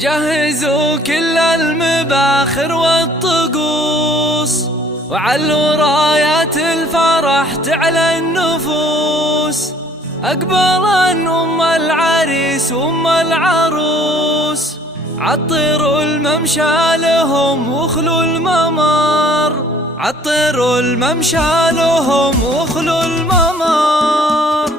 جهزوا كل المباخر والطقوس، وعلوا رايات الفرح تعلى النفوس. أقبلا أم العريس وأم العروس، عطروا الممشى لهم واخلوا الممر، عطروا الممشى لهم واخلوا الممر.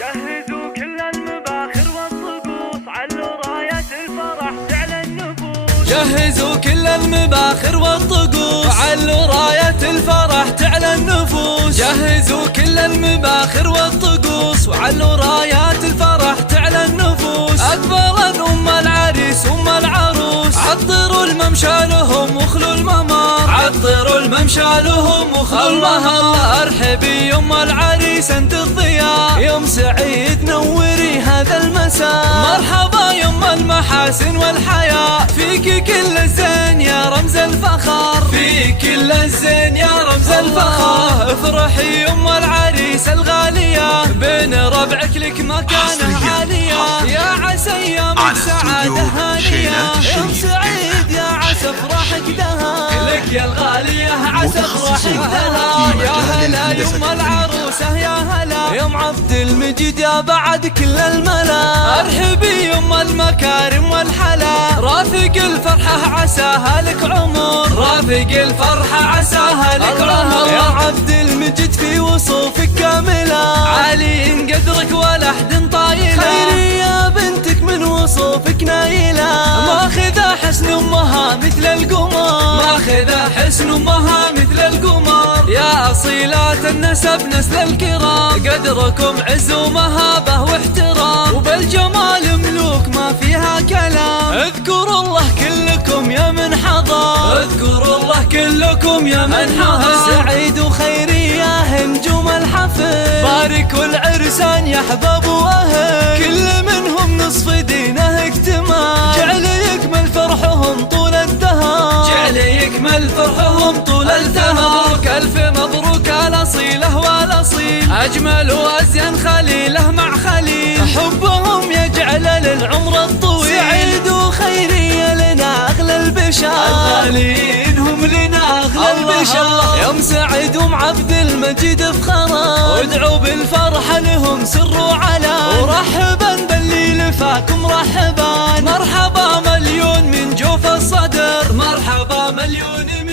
جهزوا كل المباخر والطقوس، علوا رايات الفرح تعلى النفوس. جهزوا كل المباخر والطقوس، علوا رايات الفرح تعلى النفوس. جهزوا كل المباخر والطقوس، وعلوا رايات الفرح تعلى النفوس. أقبلا أم العريس وأم العروس، عطروا الممشى لهم واخلوا الممر، عطروا الممشى لهم واخلوا الممر. ارحبي أم العريس انت الضياء، يوم سعيد نوري هذا المساء. مرحبا يا أم المحاسن والحياة، فيك كل الزين يا رمز الفخر، فيك كل الزين يا رمز الفخر. افرحي يا أم العريس الغالية، بين ربعك لك مكانة عالية. يا عسى ايامك سعادة هانية، يوم سعيد يا عسى افراحك دهر، لك يا الغالية عسى افراحك دهر. يا هلا يا أم العروسة يا هلا، يوم عبد المجيد يا بعد كل الملا. ارحبي يا أم المكارم والحلا، رافق الفرحة عساها لك عمر، رافق الفرحة عساها لك عمر. يا عبد المجيد في وصوفك كاملة، عالي قدرك ولا أحد طايلة، خيري يا بنتك من وصوفك نايلة. ماخذة حسن أمها مثل القمر، ماخذة حسن أمها مثل القمر. يا أصيلات النسب نسل الكرام، قدركم عز ومهابة واحترام، وبالجمال ملوك ما فيها كلام. اذكروا الله كلكم يا من حضر، اذكروا الله كلكم يا من حضر. سعيد وخيري يا نجوم الحفل، باركوا العرسان يا احباب واهل، كل منهم نصف دينه اكتمال. جعل يكمل فرحهم طول الدهر، جعل يكمل فرحهم طول الدهر. مبروك الف مبروك الاصيله والاصيل، اجمل وازين خليله مع خليل، حبهم يجعل للعمر الطويل. سعيد وخيري لنا اغلى البشر، الغاليين هم لنا اغلى البشر. يوم سعيد ومع عبد المجيد افخرا، وادعوا بالفرحة لهم سروا علا، ورحبا باللي لفاكم رحبا. مرحبا مليون من جوف الصدر، مرحبا مليون من